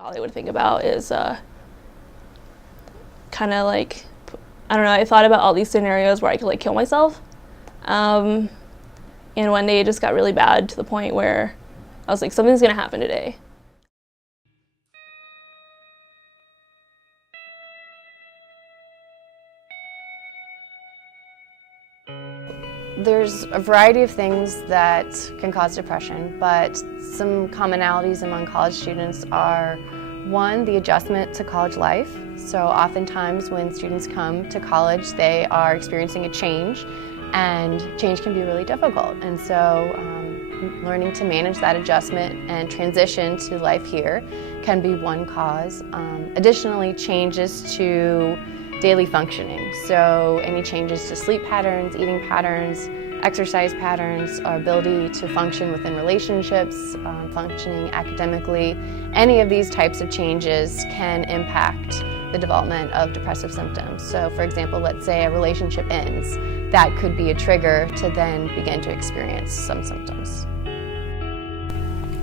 All I would think about is kind of like, I don't know, I thought about all these scenarios where I could like kill myself. And one day it just got really bad to the point where I was like, something's gonna happen today. There's a variety of things that can cause depression, but some commonalities among college students are, one, the adjustment to college life. So oftentimes when students come to college, they are experiencing a change, and change can be really difficult. And so learning to manage that adjustment and transition to life here can be one cause. Additionally, changes to daily functioning. So any changes to sleep patterns, eating patterns, exercise patterns, our ability to function within relationships, functioning academically, any of these types of changes can impact the development of depressive symptoms. So for example, let's say a relationship ends, that could be a trigger to then begin to experience some symptoms.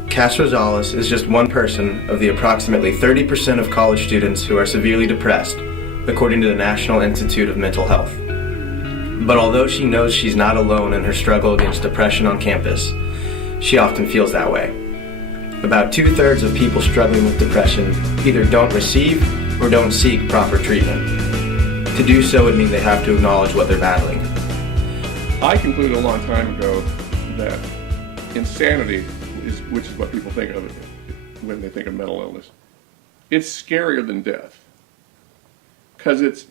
Cass Rosales is just one person of the approximately 30% of college students who are severely depressed, according to the National Institute of Mental Health. But although she knows she's not alone in her struggle against depression on campus, she often feels that way. About 2/3 of people struggling with depression either don't receive or don't seek proper treatment. To do so would mean they have to acknowledge what they're battling. I concluded a long time ago that insanity, which is what people think of when they think of mental illness, it's scarier than death. Because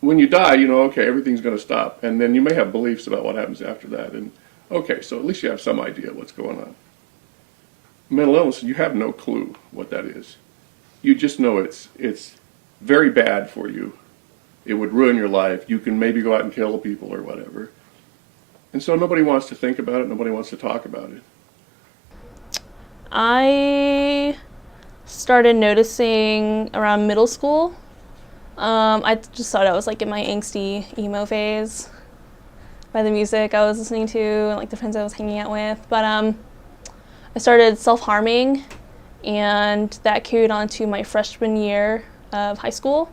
when you die, you know, okay, everything's going to stop, and then you may have beliefs about what happens after that, and okay, so at least you have some idea what's going on. Mental illness, you have no clue what that is. You just know it's very bad for you. It would ruin your life. You can maybe go out and kill people or whatever. And so nobody wants to think about it. Nobody wants to talk about it. I started noticing around middle school. I just thought I was like in my angsty emo phase by the music I was listening to and like the friends I was hanging out with. But I started self-harming, and that carried on to my freshman year of high school.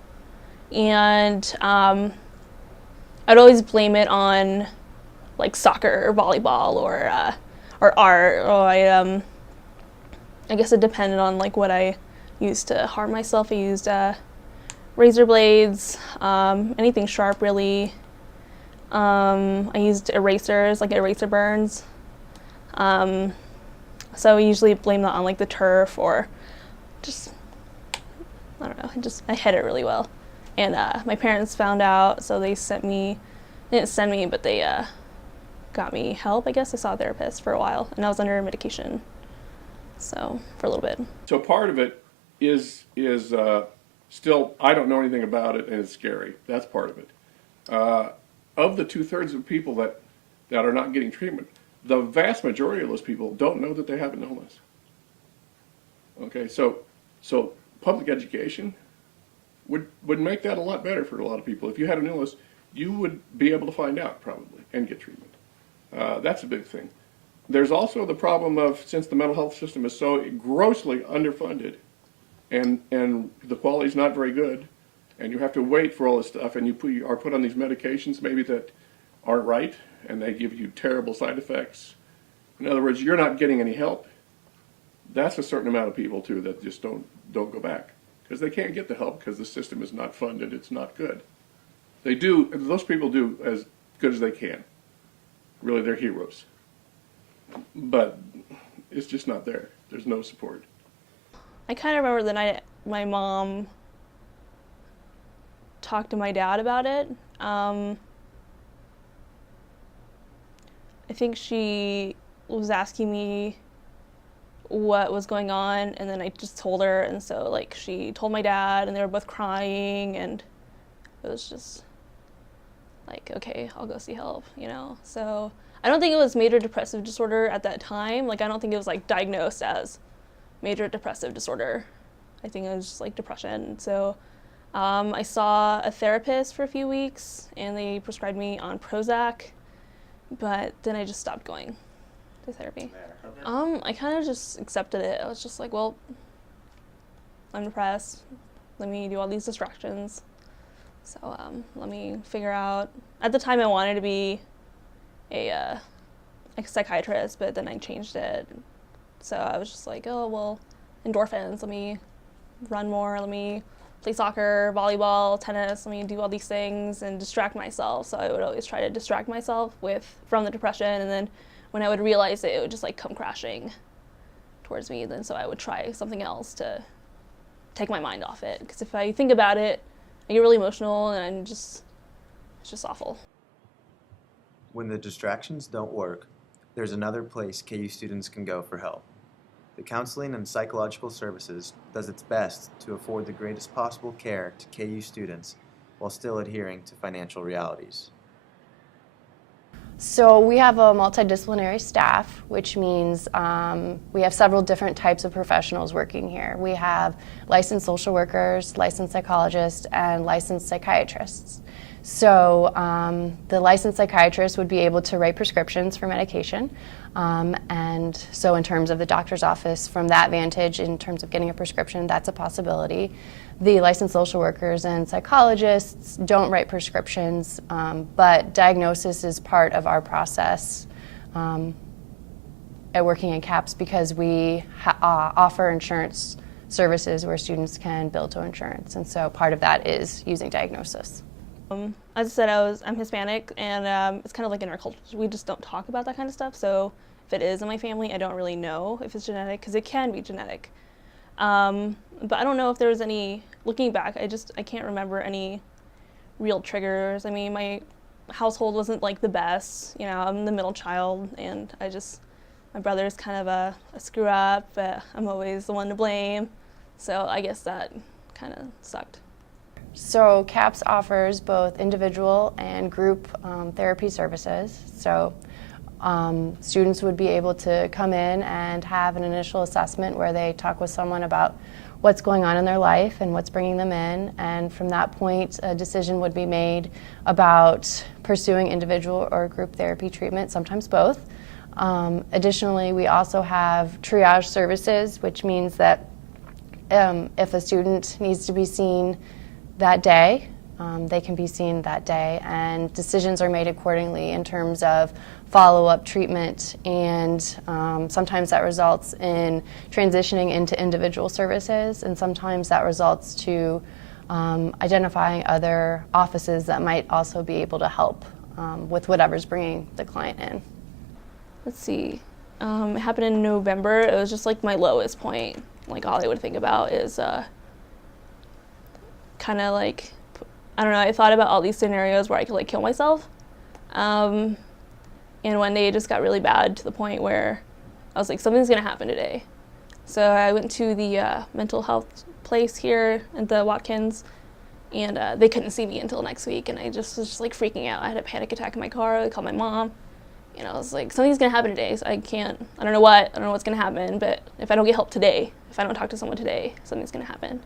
And I'd always blame it on like soccer or volleyball or art, or I guess it depended on like what I used to harm myself. I used razor blades, anything sharp really. I used erasers, like eraser burns. So I usually blame that on like the turf, or just, I don't know, I hit it really well. And my parents found out, so they didn't send me, but they got me help, I guess. I saw a therapist for a while, and I was under medication, so for a little bit. So part of it is still, I don't know anything about it, and it's scary. That's part of it. Of the 2/3 of people that are not getting treatment, the vast majority of those people don't know that they have an illness. Okay, so public education would make that a lot better for a lot of people. If you had an illness, you would be able to find out probably and get treatment. That's a big thing. There's also the problem of, since the mental health system is so grossly underfunded, and the quality's not very good, and you have to wait for all this stuff, and you are put on these medications maybe that aren't right, and they give you terrible side effects. In other words, you're not getting any help. That's a certain amount of people too that just don't go back, because they can't get the help because the system is not funded. It's not good. Those people do as good as they can. Really, they're heroes. But it's just not there. There's no support. I kind of remember the night my mom talked to my dad about it. I think she was asking me what was going on, and then I just told her, and so like she told my dad, and they were both crying, and it was just like, okay, I'll go see help, you know. So I don't think it was major depressive disorder at that time. Like, I don't think it was like diagnosed as major depressive disorder. I think it was just like depression. So I saw a therapist for a few weeks, and they prescribed me on Prozac, but then I just stopped going. to therapy. Okay. I kind of just accepted it. I was just like, well, I'm depressed. Let me do all these distractions. So let me figure out. At the time, I wanted to be a psychiatrist, but then I changed it. So I was just like, oh, well, endorphins. Let me run more. Let me play soccer, volleyball, tennis. Let me do all these things and distract myself. So I would always try to distract myself from the depression, and then when I would realize it would just like come crashing towards me. Then so I would try something else to take my mind off it. Because if I think about it, I get really emotional, and it's just awful. When the distractions don't work, there's another place KU students can go for help. The Counseling and Psychological Services does its best to afford the greatest possible care to KU students while still adhering to financial realities. So we have a multidisciplinary staff, which means we have several different types of professionals working here. We have licensed social workers, licensed psychologists, and licensed psychiatrists. So the licensed psychiatrist would be able to write prescriptions for medication. And so in terms of the doctor's office, from that vantage, in terms of getting a prescription, that's a possibility. The licensed social workers and psychologists don't write prescriptions, but diagnosis is part of our process at working in CAPS, because we offer insurance services where students can bill to insurance. And so part of that is using diagnosis. As I said, I'm Hispanic, and it's kind of like in our culture, we just don't talk about that kind of stuff. So if it is in my family, I don't really know if it's genetic, because it can be genetic. But I don't know if there was any, looking back, I can't remember any real triggers. I mean, my household wasn't like the best. You know, I'm the middle child, and my brother's kind of a screw up, but I'm always the one to blame. So I guess that kind of sucked. So CAPS offers both individual and group therapy services. So students would be able to come in and have an initial assessment where they talk with someone about what's going on in their life and what's bringing them in. And from that point, a decision would be made about pursuing individual or group therapy treatment, sometimes both. Additionally, we also have triage services, which means that if a student needs to be seen that day, they can be seen that day, and decisions are made accordingly in terms of follow-up treatment, and sometimes that results in transitioning into individual services, and sometimes that results to identifying other offices that might also be able to help with whatever's bringing the client in. Let's see. It happened in November. It was just like my lowest point. Like all I would think about is kind of like, I don't know, I thought about all these scenarios where I could like kill myself. And one day it just got really bad to the point where I was like, something's gonna happen today. So I went to the mental health place here at the Watkins, and they couldn't see me until next week, and I was just like freaking out. I had a panic attack in my car. I called my mom, and I was like, something's gonna happen today, so I don't know what's gonna happen, but if I don't get help today, if I don't talk to someone today, something's gonna happen.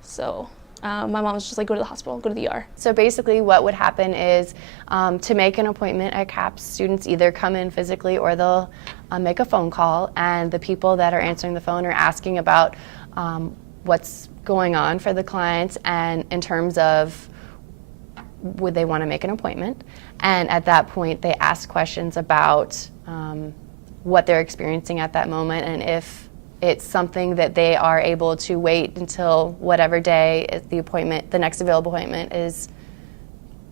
So my mom was just like, go to the hospital, go to the ER. So basically what would happen is to make an appointment at CAPS, students either come in physically or they'll make a phone call, and the people that are answering the phone are asking about what's going on for the clients, and in terms of would they want to make an appointment. And at that point they ask questions about what they're experiencing at that moment, and if it's something that they are able to wait until whatever day the next available appointment is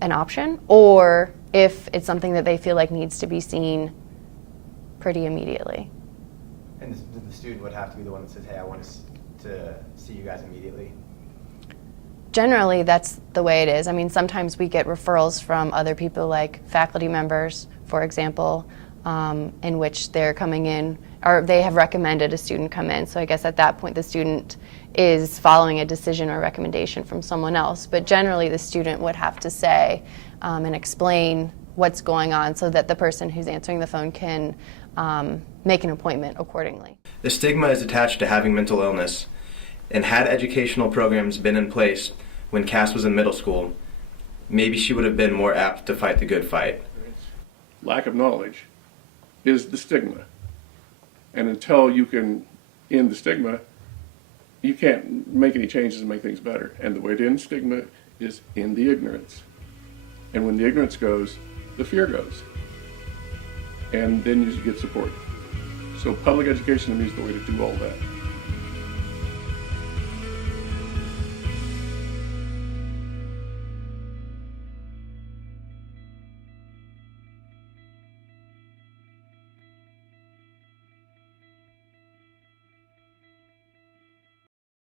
an option, or if it's something that they feel like needs to be seen pretty immediately. And the student would have to be the one that says, hey, I want to see you guys immediately? Generally, that's the way it is. I mean, sometimes we get referrals from other people, like faculty members, for example, in which they're coming in, or they have recommended a student come in. So I guess at that point the student is following a decision or recommendation from someone else. But generally the student would have to say and explain what's going on so that the person who's answering the phone can make an appointment accordingly. The stigma is attached to having mental illness, and had educational programs been in place when Cass was in middle school, maybe she would have been more apt to fight the good fight. Lack of knowledge. is the stigma. And until you can end the stigma, you can't make any changes and make things better. And the way to end stigma is in the ignorance. And when the ignorance goes, the fear goes. And then you get support. So public education to me is the way to do all that.